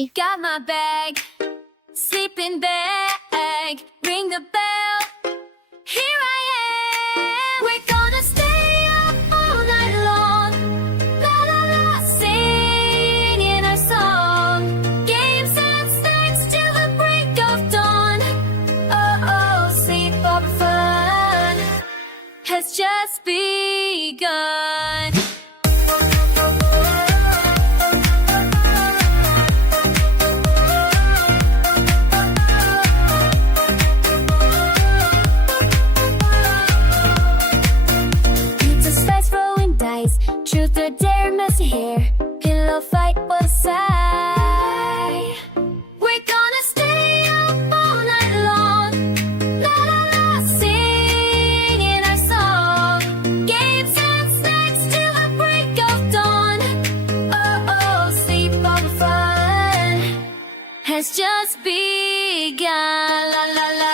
Giggy. Got my bag, sleeping bag, ring the bell. Here I am. We're gonna stay up all night long. La la la, singing our song. Games and snacks till the break of dawn. Oh oh, sleepover fun has just begun. Truth or dare, messy hair, pillow fight, what a sigh. We're gonna stay up all night long. La la la, singing our song. Games and snacks till the break of dawn. Oh oh, sleepover fun has just begun. La la la.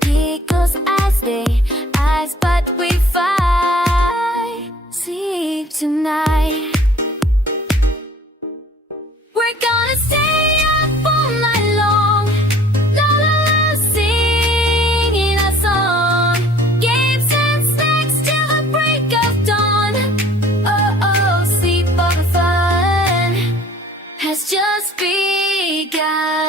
Giggles as they eyes, but we fight. Sleep tonight. We're gonna stay up all night long. La la la, singing a song. Games and snacks till the break of dawn. Oh oh, sleepover fun has just begun.